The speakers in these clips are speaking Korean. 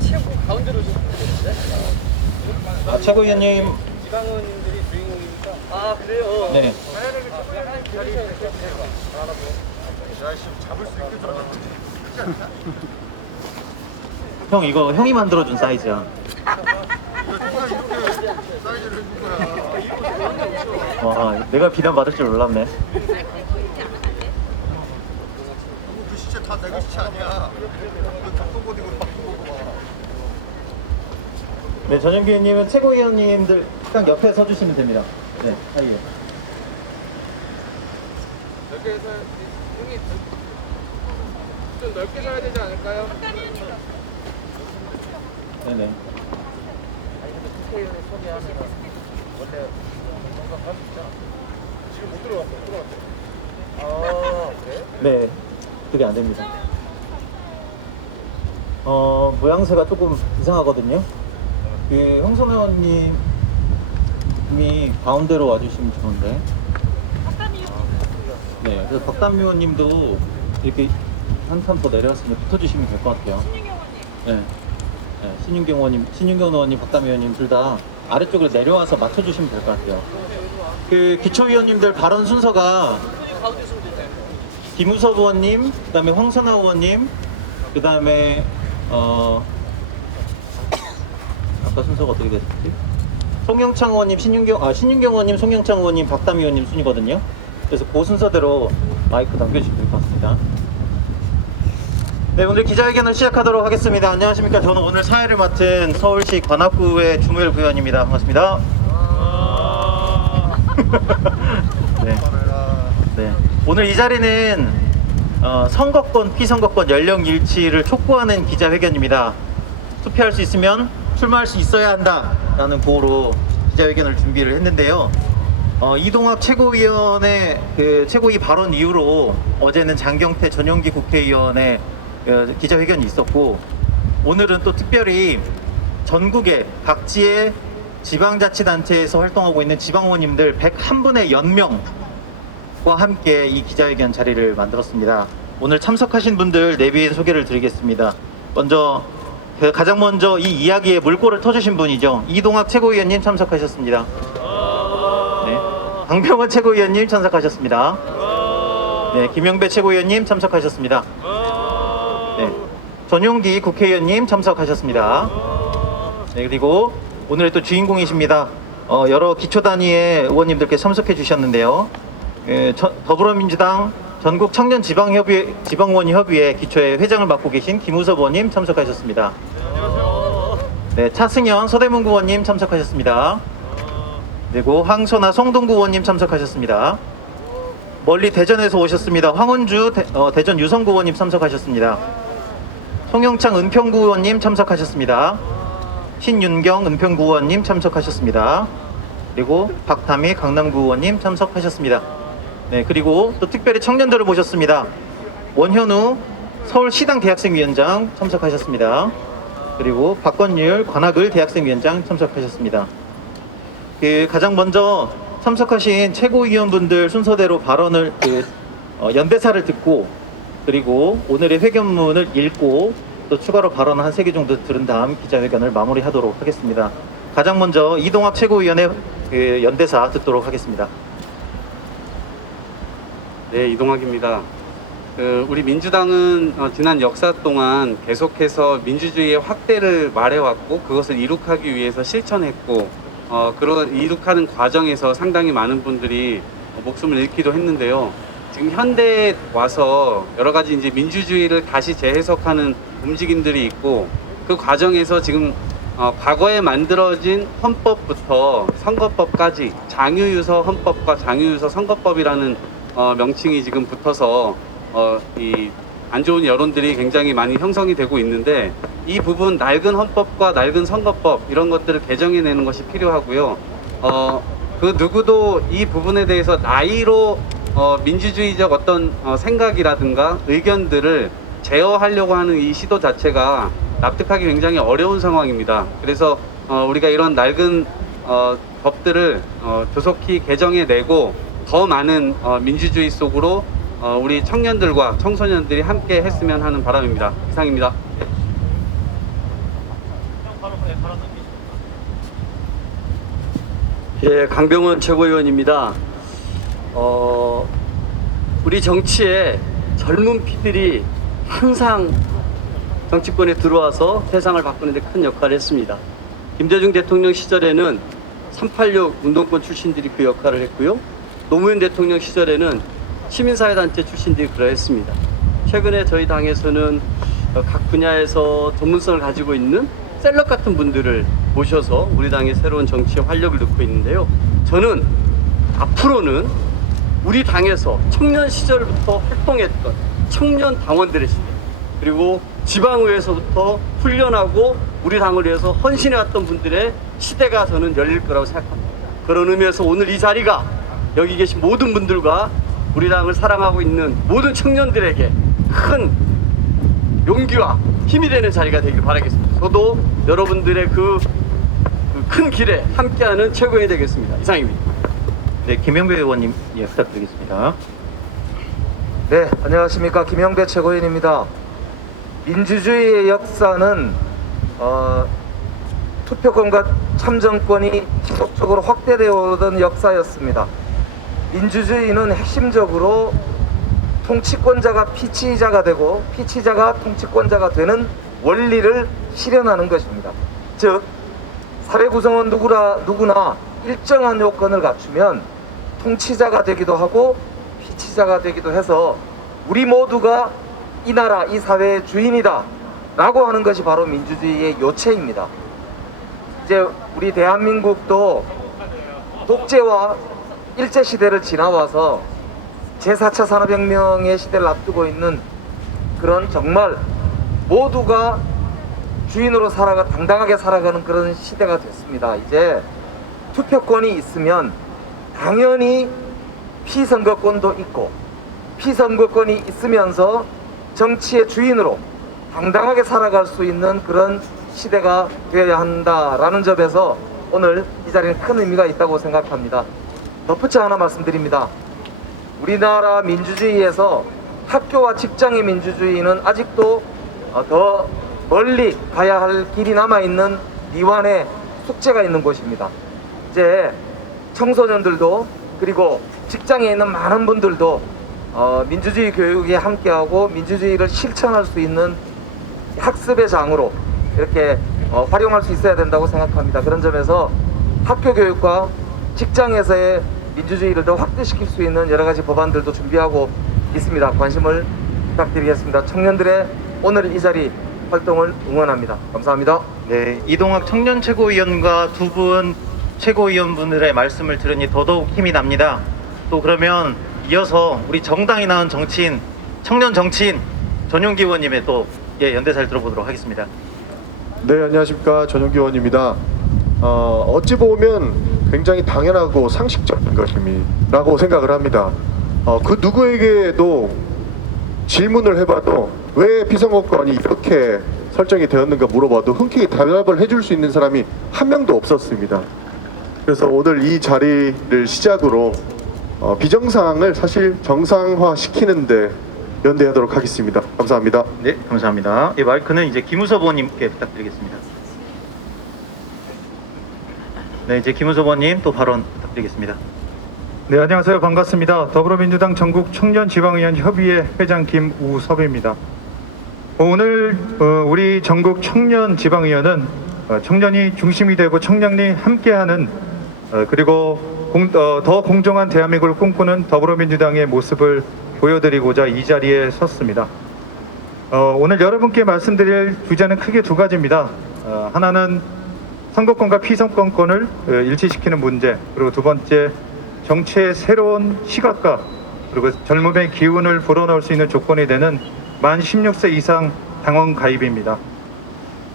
최고 가운데로 좀 되는데. 최고위원님. 지방의원님들이 주인공이니까. 아 그래요? 네. 잡을 수 있게 좀. 형 이거 형이 만들어준 사이즈야. 와, 내가 비난 받을 줄 몰랐네. 그 시체 다 내가 시체 아니야. 그 격동고딩으로 바꾸고 봐. 네, 전현기님은 최고위원님들 딱 옆에 서주시면 됩니다. 네, 사이에. 넓게 해서 형이 좀 넓게 서야 되지 않을까요? 네네. 아니 근데 국회의원을 소개하면 원래 뭔가 할수 있잖아. 지금 못 들어갔어. 그래? 네, 그게 안 됩니다. 모양새가 조금 이상하거든요. 그 홍선 의원님이 가운데로 와주시면 좋은데. 네, 그래서 박담 의원님도 이렇게 한 칸 더 내려왔으면 붙어주시면 될 것 같아요. 네. 네, 신윤경 의원님, 박담 의원님 둘 다 아래쪽으로 내려와서 맞춰주시면 될 것 같아요. 그 기초위원님들 발언 순서가 김우섭 의원님, 그 다음에 황선아 의원님, 그 다음에 아까 순서가 어떻게 됐었지? 송영창 의원님, 신윤경 의원님, 송영창 의원님, 박담 의원님 순이거든요. 그래서 그 순서대로 마이크 넘겨주시면 될 것 같습니다. 네, 오늘 기자회견을 시작하도록 하겠습니다. 안녕하십니까. 저는 오늘 사회를 맡은 서울시 관악구의 주무열 부의원입니다. 반갑습니다. 네. 네. 오늘 이 자리는 선거권, 피선거권 연령 일치를 촉구하는 기자회견입니다. 투표할 수 있으면 출마할 수 있어야 한다라는 구호로 기자회견을 준비를 했는데요. 이동학 최고위원의 그 최고위 발언 이후로 어제는 장경태 전용기 국회의원의 기자회견이 있었고, 오늘은 또 특별히 전국의 각지의 지방자치단체에서 활동하고 있는 지방의원님들 101분의 연명과 함께 이 기자회견 자리를 만들었습니다. 오늘 참석하신 분들 내비 소개를 드리겠습니다. 가장 먼저 이 이야기에 물꼬를 터주신 분이죠. 이동학 최고위원님 참석하셨습니다. 네. 강병원 최고위원님 참석하셨습니다. 네. 김영배 최고위원님 참석하셨습니다. 네. 전용기 국회의원님 참석하셨습니다. 네, 그리고 오늘의 또 주인공이십니다. 여러 기초단위의 의원님들께 참석해 주셨는데요. 더불어민주당 전국 청년 지방의원위 협의회 기초회 회장을 맡고 계신 김우섭 의원님 참석하셨습니다. 네, 차승현 서대문구 의원님 참석하셨습니다. 그리고 황선아 송동구 의원님 참석하셨습니다. 멀리 대전에서 오셨습니다. 황은주 대전 유성구 의원님 참석하셨습니다. 송영창 은평구 의원님 참석하셨습니다. 신윤경 은평구 의원님 참석하셨습니다. 그리고 박담희 강남구 의원님 참석하셨습니다. 네, 그리고 또 특별히 청년들을 모셨습니다. 원현우 서울시당 대학생위원장 참석하셨습니다. 그리고 박건율 관악을 대학생위원장 참석하셨습니다. 가장 먼저 참석하신 최고위원분들 순서대로 발언을 연대사를 듣고, 그리고 오늘의 회견문을 읽고 또 추가로 발언 한 3개 정도 들은 다음 기자회견을 마무리하도록 하겠습니다. 가장 먼저 이동학 최고위원의 연대사 듣도록 하겠습니다. 네, 이동학입니다. 우리 민주당은 지난 역사 동안 계속해서 민주주의의 확대를 말해왔고, 그것을 이룩하기 위해서 실천했고, 그런 이룩하는 과정에서 상당히 많은 분들이 목숨을 잃기도 했는데요. 지금 현대에 와서 여러 가지 이제 민주주의를 다시 재해석하는 움직임들이 있고, 그 과정에서 지금 과거에 만들어진 헌법부터 선거법까지 장유유서 헌법과 장유유서 선거법이라는 명칭이 지금 붙어서 이 안 좋은 여론들이 굉장히 많이 형성이 되고 있는데, 이 부분 낡은 헌법과 낡은 선거법 이런 것들을 개정해내는 것이 필요하고요. 그 누구도 이 부분에 대해서 나이로 민주주의적 어떤 생각이라든가 의견들을 제어하려고 하는 이 시도 자체가 납득하기 굉장히 어려운 상황입니다. 그래서 우리가 이런 낡은 법들을 조속히 개정해내고 더 많은 민주주의 속으로 우리 청년들과 청소년들이 함께 했으면 하는 바람입니다. 이상입니다. 예, 강병원 최고위원입니다. 우리 정치에 젊은 피들이 항상 정치권에 들어와서 세상을 바꾸는 데 큰 역할을 했습니다. 김대중 대통령 시절에는 386 운동권 출신들이 그 역할을 했고요. 노무현 대통령 시절에는 시민사회단체 출신들이 그러했습니다. 최근에 저희 당에서는 각 분야에서 전문성을 가지고 있는 셀럽 같은 분들을 모셔서 우리 당의 새로운 정치에 활력을 넣고 있는데요. 저는 앞으로는 우리 당에서 청년 시절부터 활동했던 청년 당원들의 시대, 그리고 지방의회에서부터 훈련하고 우리 당을 위해서 헌신해왔던 분들의 시대가 저는 열릴 거라고 생각합니다. 그런 의미에서 오늘 이 자리가 여기 계신 모든 분들과 우리 당을 사랑하고 있는 모든 청년들에게 큰 용기와 힘이 되는 자리가 되길 바라겠습니다. 저도 여러분들의 그 큰 길에 함께하는 최고위원이 되겠습니다. 이상입니다. 네, 김영배 의원님 예, 부탁드리겠습니다. 네, 안녕하십니까. 김영배 최고위원입니다. 민주주의의 역사는 투표권과 참정권이 지속적으로 확대되어 오던 역사였습니다. 민주주의는 핵심적으로 통치권자가 피치자가 되고 피치자가 통치권자가 되는 원리를 실현하는 것입니다. 즉 사회 구성원 누구나 일정한 요건을 갖추면 통치자가 되기도 하고 피치자가 되기도 해서 우리 모두가 이 나라 이 사회의 주인이다 라고 하는 것이 바로 민주주의의 요체입니다. 이제 우리 대한민국도 독재와 일제시대를 지나와서 제4차 산업혁명의 시대를 앞두고 있는 그런 정말 모두가 주인으로 당당하게 살아가는 그런 시대가 됐습니다. 이제 투표권이 있으면 당연히 피선거권도 있고 피선거권이 있으면서 정치의 주인으로 당당하게 살아갈 수 있는 그런 시대가 되어야 한다라는 점에서 오늘 이 자리는 큰 의미가 있다고 생각합니다. 덧붙여 하나 말씀드립니다. 우리나라 민주주의에서 학교와 직장의 민주주의는 아직도 더 멀리 가야 할 길이 남아있는 미완의 숙제가 있는 곳입니다. 이제 청소년들도 그리고 직장에 있는 많은 분들도 민주주의 교육에 함께하고 민주주의를 실천할 수 있는 학습의 장으로 이렇게 활용할 수 있어야 된다고 생각합니다. 그런 점에서 학교 교육과 직장에서의 민주주의를 더 확대시킬 수 있는 여러 가지 법안들도 준비하고 있습니다. 관심을 부탁드리겠습니다. 청년들의 오늘 이 자리 활동을 응원합니다. 감사합니다. 네, 이동학 청년 최고위원과 두 분 최고위원분들의 말씀을 들으니 더더욱 힘이 납니다. 또 그러면 이어서 우리 정당이 낳은 정치인, 청년 정치인 전용기 의원님의 또 연대사를 들어보도록 하겠습니다. 네, 안녕하십니까. 전용기 의원입니다. 어찌 보면 굉장히 당연하고 상식적인 것이라고 생각을 합니다. 그 누구에게도 질문을 해봐도 왜 피선거권이 이렇게 설정이 되었는가 물어봐도 흔쾌히 대답을 해줄 수 있는 사람이 한 명도 없었습니다. 그래서 오늘 이 자리를 시작으로 비정상을 사실 정상화시키는데 연대하도록 하겠습니다. 감사합니다. 네, 감사합니다. 이 마이크는 이제 김우섭 의원님께 부탁드리겠습니다. 네, 이제 김우섭 의원님 또 발언 부탁드리겠습니다. 네, 안녕하세요. 반갑습니다. 더불어민주당 전국 청년지방의원 협의회 회장 김우섭입니다. 오늘 우리 전국 청년지방의원은 청년이 중심이 되고 청년이 함께하는 그리고 더 공정한 대한민국을 꿈꾸는 더불어민주당의 모습을 보여드리고자 이 자리에 섰습니다. 오늘 여러분께 말씀드릴 주제는 크게 두 가지입니다. 하나는 선거권과 피선거권을 일치시키는 문제, 그리고 두 번째 정치의 새로운 시각과 그리고 젊음의 기운을 불어넣을 수 있는 조건이 되는 만 16세 이상 당원 가입입니다.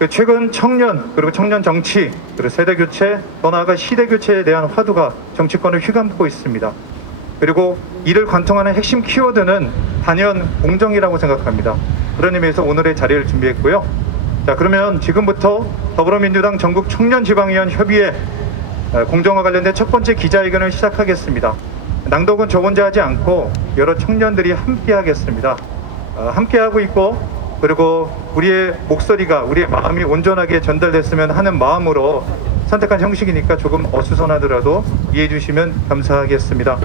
최근 청년 그리고 청년 정치 그리고 세대 교체 더 나아가 시대 교체에 대한 화두가 정치권을 휘감고 있습니다. 그리고 이를 관통하는 핵심 키워드는 단연 공정이라고 생각합니다. 그런 의미에서 오늘의 자리를 준비했고요. 자, 그러면 지금부터 더불어민주당 전국 청년지방의원 협의회 공정과 관련된 첫 번째 기자회견을 시작하겠습니다. 낭독은 저 혼자 하지 않고 여러 청년들이 함께 하겠습니다. 함께 하고 있고 그리고 우리의 목소리가 우리의 마음이 온전하게 전달됐으면 하는 마음으로 선택한 형식이니까 조금 어수선하더라도 이해해 주시면 감사하겠습니다.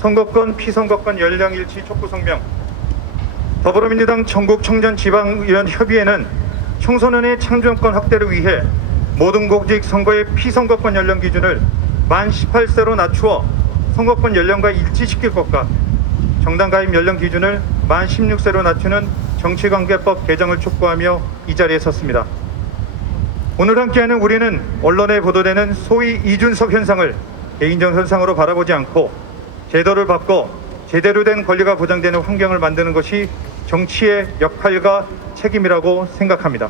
선거권, 피선거권 연령일치 촉구 성명. 더불어민주당 전국 청년지방의원 협의회는 청소년의 참정권 확대를 위해 모든 공직 선거의 피선거권 연령 기준을 만 18세로 낮추어 선거권 연령과 일치시킬 것과 정당 가입 연령 기준을 만 16세로 낮추는 정치관계법 개정을 촉구하며 이 자리에 섰습니다. 오늘 함께하는 우리는 언론에 보도되는 소위 이준석 현상을 개인적 현상으로 바라보지 않고 제도를 바꿔 제대로 된 권리가 보장되는 환경을 만드는 것이 정치의 역할과 책임이라고 생각합니다.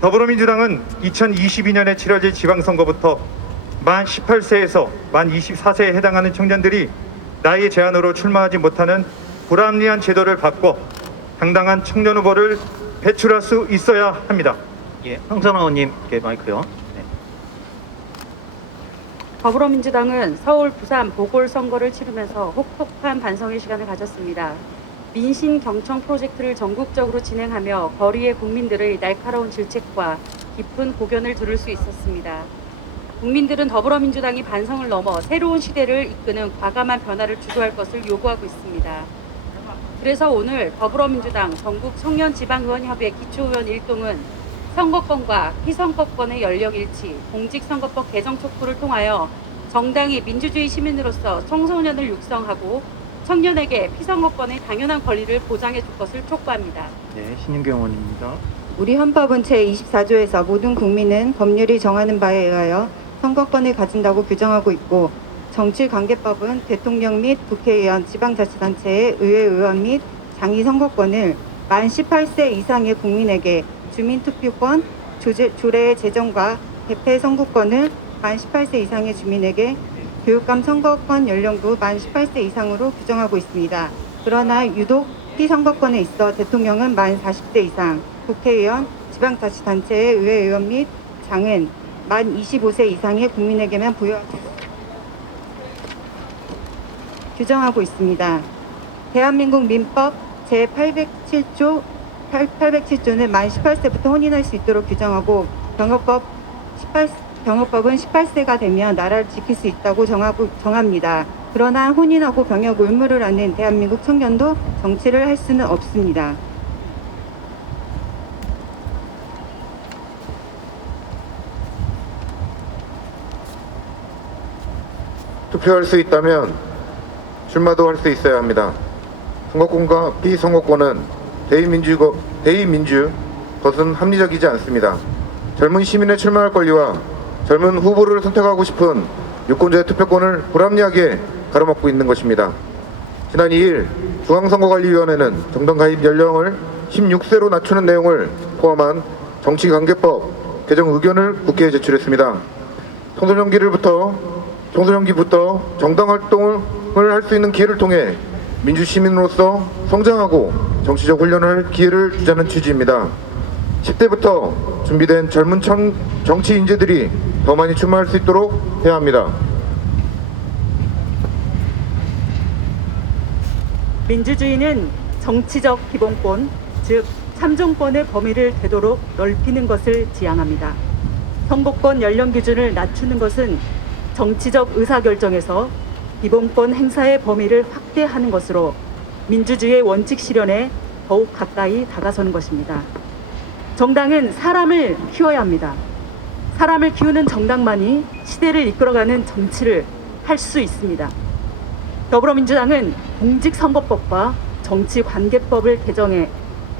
더불어민주당은 2022년에 치러질 지방선거부터 만 18세에서 만 24세에 해당하는 청년들이 나이 제한으로 출마하지 못하는 불합리한 제도를 바꿔 당당한 청년 후보를 배출할 수 있어야 합니다. 예, 황선아 의원님께 마이크요. 네. 더불어민주당은 서울, 부산 보궐선거를 치르면서 혹독한 반성의 시간을 가졌습니다. 민신 경청 프로젝트를 전국적으로 진행하며 거리의 국민들의 날카로운 질책과 깊은 고견을 들을 수 있었습니다. 국민들은 더불어민주당이 반성을 넘어 새로운 시대를 이끄는 과감한 변화를 주도할 것을 요구하고 있습니다. 그래서 오늘 더불어민주당 전국 청년지방의원협의회 기초의원 일동은 선거권과 피선거권의 연령일치, 공직선거법 개정 촉구를 통하여 정당이 민주주의 시민으로서 청소년을 육성하고 청년에게 피선거권의 당연한 권리를 보장해 줄 것을 촉구합니다. 네, 신윤경 의원입니다. 우리 헌법은 제24조에서 모든 국민은 법률이 정하는 바에 의하여 선거권을 가진다고 규정하고 있고 정치관계법은 대통령 및 국회의원, 지방자치단체의 의회의원 및 장이 선거권을 만 18세 이상의 국민에게 주민투표권, 조례의 제정과 개폐 선거권을 만 18세 이상의 주민에게 교육감 선거권 연령도 만 18세 이상으로 규정하고 있습니다. 그러나 유독 피선거권에 있어 대통령은 만 40세 이상, 국회의원, 지방자치단체의 의회의원 및 장은 만 25세 이상의 국민에게만 규정하고 있습니다. 대한민국 민법 제807조는 만 18세부터 혼인할 수 있도록 규정하고 병역법은 18세가 되면 나라를 지킬 수 있다고 정합니다. 그러나 혼인하고 병역 의무를 하는 대한민국 청년도 정치를 할 수는 없습니다. 투표할 수 있다면 출마도 할 수 있어야 합니다. 선거권과 피선거권은 대의민주 것은 합리적이지 않습니다. 젊은 시민의 출마할 권리와 젊은 후보를 선택하고 싶은 유권자의 투표권을 불합리하게 가로막고 있는 것입니다. 지난 2일 중앙선거관리위원회는 정당 가입 연령을 16세로 낮추는 내용을 포함한 정치관계법 개정 의견을 국회에 제출했습니다. 청소년기부터 정당 활동을 할 수 있는 기회를 통해 민주시민으로서 성장하고 정치적 훈련을 할 기회를 주자는 취지입니다. 10대부터 준비된 젊은 정치 인재들이 더 많이 출마할 수 있도록 해야 합니다. 민주주의는 정치적 기본권, 즉 참정권의 범위를 되도록 넓히는 것을 지향합니다. 선거권 연령 기준을 낮추는 것은 정치적 의사결정에서 기본권 행사의 범위를 확대하는 것으로 민주주의의 원칙 실현에 더욱 가까이 다가서는 것입니다. 정당은 사람을 키워야 합니다. 사람을 키우는 정당만이 시대를 이끌어가는 정치를 할 수 있습니다. 더불어민주당은 공직선거법과 정치관계법을 개정해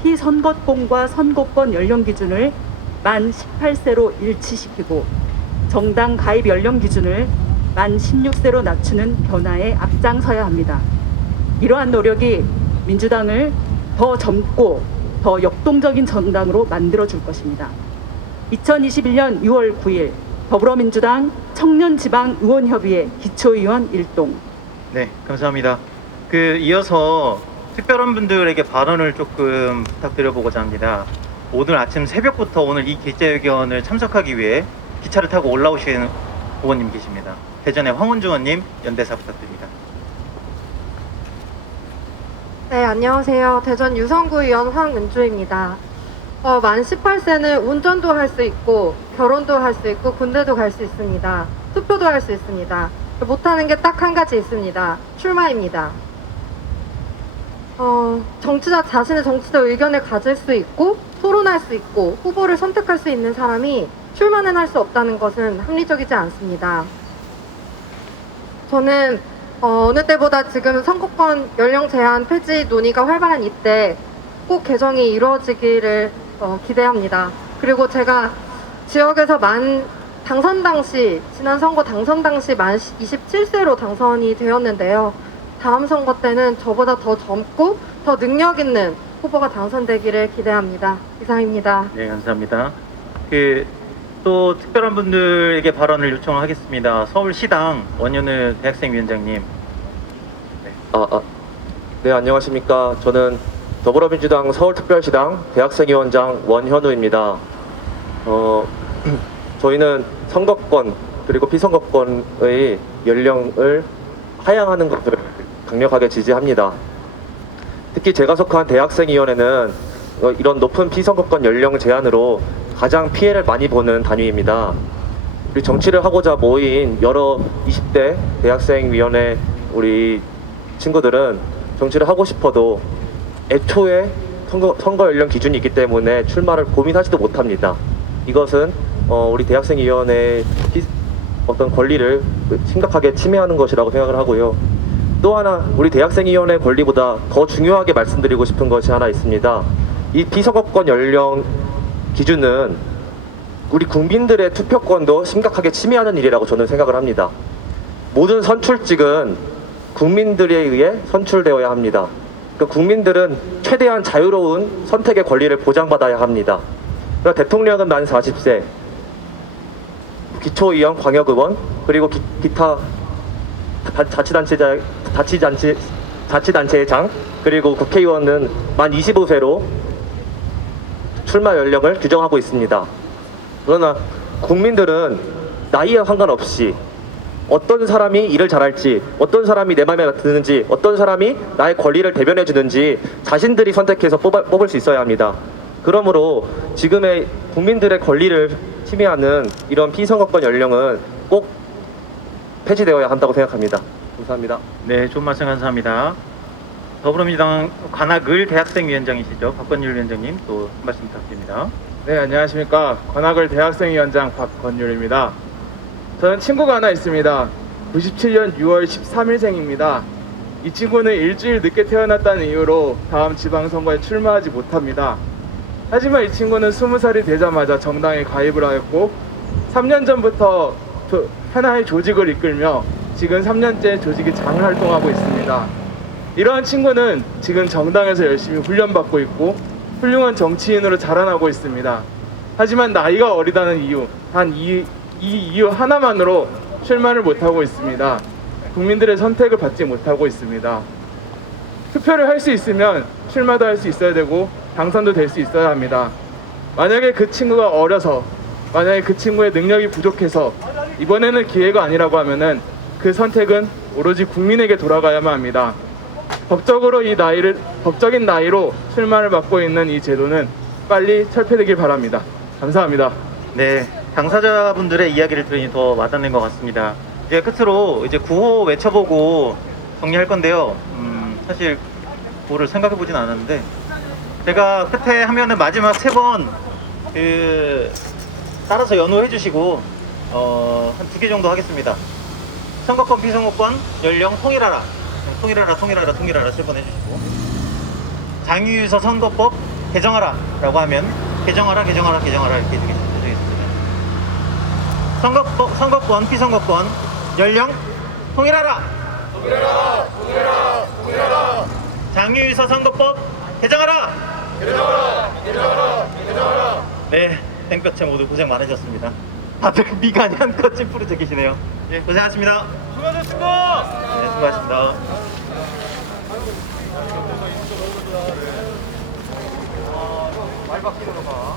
피선거권과 선거권 연령 기준을 만 18세로 일치시키고 정당 가입 연령 기준을 만 16세로 낮추는 변화에 앞장서야 합니다. 이러한 노력이 민주당을 더 젊고 더 역동적인 정당으로 만들어줄 것입니다. 2021년 6월 9일 더불어민주당 청년지방의원협의회 기초의원 일동. 네, 감사합니다. 이어서 특별한 분들에게 발언을 조금 부탁드려보고자 합니다. 오늘 아침 새벽부터 오늘 이 기자회견을 참석하기 위해 기차를 타고 올라오시는 의원님 계십니다. 대전의 황운주 의원님 연대사 부탁드립니다. 네, 안녕하세요. 대전 유성구 의원 황은주입니다. 만 18세는 운전도 할 수 있고 결혼도 할 수 있고 군대도 갈 수 있습니다. 투표도 할 수 있습니다. 못하는 게 딱 한 가지 있습니다. 출마입니다. 자신의 정치적 의견을 가질 수 있고 토론할 수 있고 후보를 선택할 수 있는 사람이 출마는 할 수 없다는 것은 합리적이지 않습니다. 저는 어느 때보다 지금 선거권 연령 제한 폐지 논의가 활발한 이때 꼭 개정이 이루어지기를 기대합니다. 그리고 제가 지역에서 지난 선거 당선 당시 만 27세로 당선이 되었는데요. 다음 선거 때는 저보다 더 젊고 더 능력 있는 후보가 당선되기를 기대합니다. 이상입니다. 네, 감사합니다. 또 특별한 분들에게 발언을 요청하겠습니다. 서울시당 원현우 대학생위원장님. 네, 안녕하십니까. 저는 더불어민주당 서울특별시당 대학생위원장 원현우입니다. 저희는 선거권 그리고 피선거권의 연령을 하향하는 것을 강력하게 지지합니다. 특히 제가 속한 대학생위원회는 이런 높은 피선거권 연령 제한으로 가장 피해를 많이 보는 단위입니다. 우리 정치를 하고자 모인 여러 20대 대학생위원회 우리 친구들은 정치를 하고 싶어도 애초에 선거 연령 기준이 있기 때문에 출마를 고민하지도 못합니다. 이것은 우리 대학생위원회의 어떤 권리를 심각하게 침해하는 것이라고 생각을 하고요. 또 하나 우리 대학생위원회 권리보다 더 중요하게 말씀드리고 싶은 것이 하나 있습니다. 이 피선거권 연령 기준은 우리 국민들의 투표권도 심각하게 침해하는 일이라고 저는 생각을 합니다. 모든 선출직은 국민들에 의해 선출되어야 합니다. 그러니까 국민들은 최대한 자유로운 선택의 권리를 보장받아야 합니다. 그러니까 대통령은 만 40세, 기초의원, 광역의원, 그리고 기타 자치단체장, 그리고 국회의원은 만 25세로 출마 연령을 규정하고 있습니다. 그러나 국민들은 나이와 상관없이 어떤 사람이 일을 잘할지, 어떤 사람이 내 마음에 드는지, 어떤 사람이 나의 권리를 대변해 주는지 자신들이 선택해서 뽑을 수 있어야 합니다. 그러므로 지금의 국민들의 권리를 침해하는 이런 피선거권 연령은 꼭 폐지되어야 한다고 생각합니다. 감사합니다. 네, 좋은 말씀 감사합니다. 더불어민주당 관악을 대학생위원장이시죠. 박건율 위원장님 또 한 말씀 부탁드립니다. 네, 안녕하십니까. 관악을 대학생위원장 박건율입니다. 저는 친구가 하나 있습니다. 97년 6월 13일생입니다. 이 친구는 일주일 늦게 태어났다는 이유로 다음 지방선거에 출마하지 못합니다. 하지만 이 친구는 20살이 되자마자 정당에 가입을 하였고 3년 전부터 하나의 조직을 이끌며 지금 3년째 조직이 장 활동하고 있습니다. 이러한 친구는 지금 정당에서 열심히 훈련받고 있고 훌륭한 정치인으로 자라나고 있습니다. 하지만 나이가 어리다는 이유, 이 이유 하나만으로 출마를 못하고 있습니다. 국민들의 선택을 받지 못하고 있습니다. 투표를 할 수 있으면 출마도 할 수 있어야 되고 당선도 될 수 있어야 합니다. 만약에 그 친구가 어려서, 만약에 그 친구의 능력이 부족해서 이번에는 기회가 아니라고 하면은 그 선택은 오로지 국민에게 돌아가야만 합니다. 법적인 나이로 출마를 받고 있는 이 제도는 빨리 철폐되길 바랍니다. 감사합니다. 네, 당사자분들의 이야기를 들으니 더 와닿는 것 같습니다. 이제 끝으로 이제 구호 외쳐보고 정리할 건데요. 사실 구호를 생각해보진 않았는데 제가 끝에 하면은 마지막 3번 따라서 연호해주시고 한 2개 정도 하겠습니다. 선거권, 피선거권, 연령 통일하라. 통일하라 3번 해주시고, 장유유서 선거법 개정하라 라고 하면 개정하라 이렇게 해주겠습니다. 선거권, 피선거권, 연령 통일하라. 장유유서 선거법 개정하라. 네, 땡볕에 모두 고생 많으셨습니다. 다들 미간이 한껏 찌푸려져 계시네요. 예, 고생하셨습니다. 수고하셨습니다. 네, 수고하셨습니다. 말바퀴로 가.